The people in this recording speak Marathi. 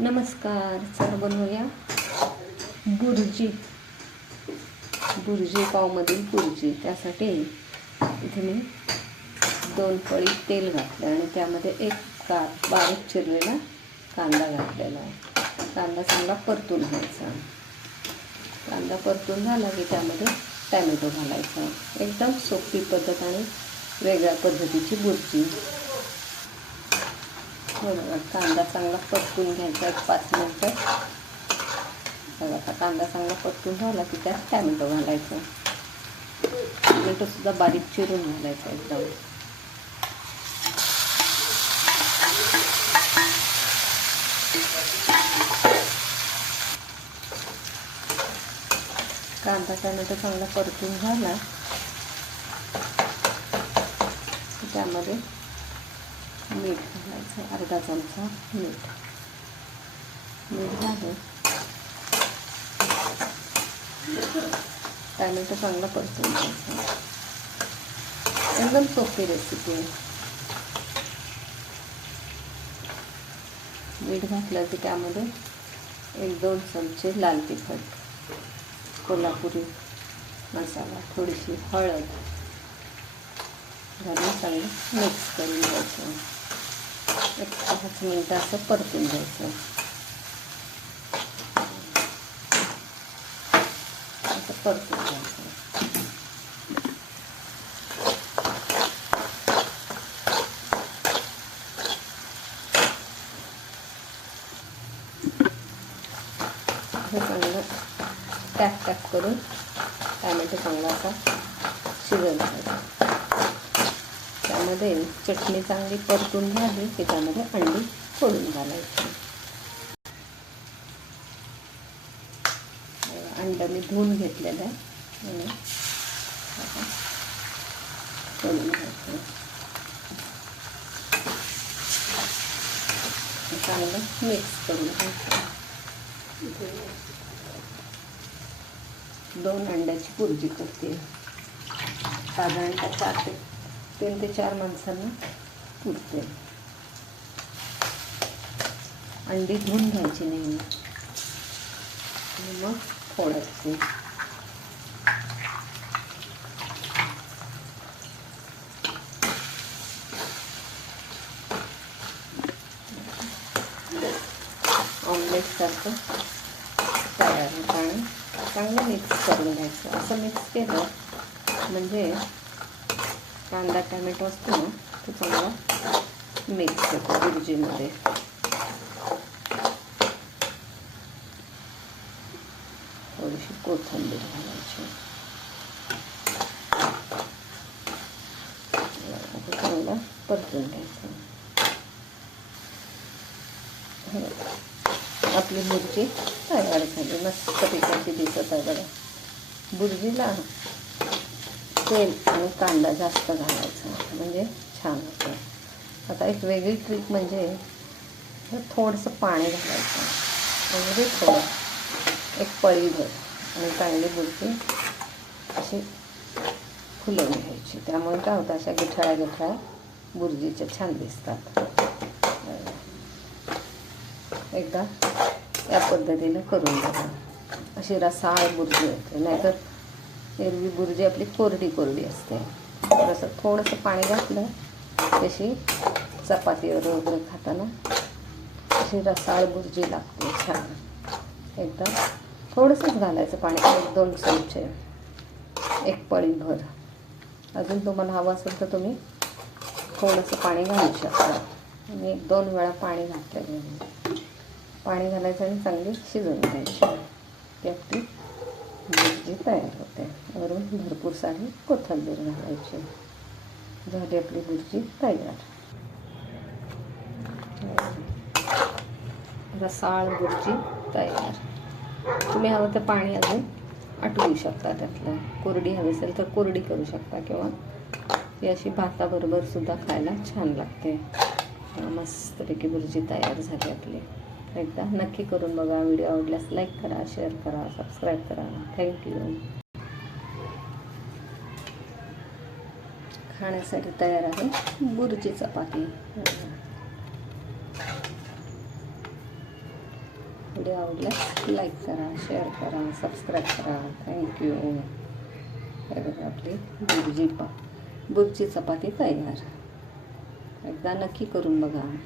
नमस्कार. चला बनवूया बुर्जी. बुर्जी पावमधील बुर्जी. त्यासाठी इथे मी 2 पळी तेल घातलं आणि त्यामध्ये एक बारीक चिरलेला कांदा घातलेला आहे. कांदा चांगला परतून घ्यायचा. कांदा परतून झाला की त्यामध्ये टॅमॅटो घालायचा. एकदम सोपी पद्धत आणि वेगळ्या पद्धतीची बुर्जी. बघा, कांदा चांगला परतून घ्यायचा 5 मिनटं. बघा, आता कांदा चांगला परतून झाला की त्यात टॅमॅटो घालायचा. टॅमॅटोसुद्धा बारीक चिरून घालायचा एकदम. कांदा टॅमॅटो चांगला परतून झाला त्यामध्ये मीठ घालायचं. अर्धा चमचा मीठ झालं. टॅमॅटो चांगला परतून घ्यायचा. एकदम सोपी रेसिपी आहे. मीठ घातलं की त्यामध्ये 1-2 चमचे लाल तिखट, कोल्हापुरी मसाला, थोडीशी हळद घालून चांगलं मिक्स करून घ्यायचं. 1-5 मिनटं असं परतून घ्यायचं. असं परतून घ्यायचं. हे चांगलं टॅप करून टॅमॅटो चांगला असा शिजवायचा. त्यामध्ये चटणी चांगली परतून झाली की त्यामध्ये अंडी फोडून घालायची. अंडं मी धुवून घेतलेलं आहे आणि फोडून घ्यायचं. चांगलं मिक्स करून घ्यायचं. 2 अंड्याची बुर्जी करते. साधारणतः 3 ते 4 माणसांना पुरते. अंडी धुवून घ्यायची नेहमी आणि मग फोडायची. ऑमलेटसारखं तयार होतं आणि चांगलं मिक्स करून घ्यायचं. असं मिक्स केलं म्हणजे कांदा टॅमॅटो असतो ना तो चांगला मिक्स होतो बुर्जीमध्ये. थोडीशी कोथिंबीर घालायची. आता चांगलं परतून घ्यायचं. आपली बुर्जी तयार झाली. मस्त पिकाची दिसत आहे बघा. बुर्जीला तेल आणि कांदा जास्त घालायचा म्हणजे छान होतं. आता एक वेगळी ट्रिक म्हणजे थोडंसं पाणी घालायचं. म्हणजे थोडं 1 पळीभर आणि चांगली बुर्जी अशी फुलवून घ्यायची. त्यामुळे काय होतं, अशा गिठाळ्या बुर्जीच्या छान दिसतात. एकदा या पद्धतीने करून बघा. अशी रसाळ बुर्जी होते. नाहीतर एरवी बुर्जी आपली कोरडी असते. असं थोडंसं पाणी घातलं तशी चपातीवर वगैरे खाताना अशी रसाळ बुर्जी लागते छान. एकदा थोडंसंच घालायचं पाणी. 1-2 चमचे, 1 पळीभर. अजून तुम्हाला हवं असेल तर तुम्ही थोडंसं पाणी घालू शकता. मी 1-2 वेळा पाणी घातलेलं. पाणी घालायचं आणि चांगली शिजवून घ्यायची. ती आपली बुर्जी तयार होते. वरून भरपूर सारी कोथिंबीर घालायची. झाली आपली बुर्जी तयार. रसाळ बुर्जी तयार. तुम्ही हवं तर पाणी अजून आटवू शकता त्यातलं. कोरडी हवी असेल तर कोरडी करू शकता किंवा ती अशी भाताबरोबर सुद्धा खायला छान लागते. मस्तपैकी बुर्जी तयार झाली आपली. एकदा नक्की करून बघा. व्हिडिओ आवडल्यास लाईक करा, शेअर करा, सबस्क्राईब करा. थँक्यू. खाण्यासाठी तयार आहे बुर्जी चपाती. व्हिडिओ आवडल्यास लाईक करा, शेअर करा, सबस्क्राईब करा. थँक्यू. हे बघा आपली बुर्जी चपाती तयार. एकदा नक्की करून बघा.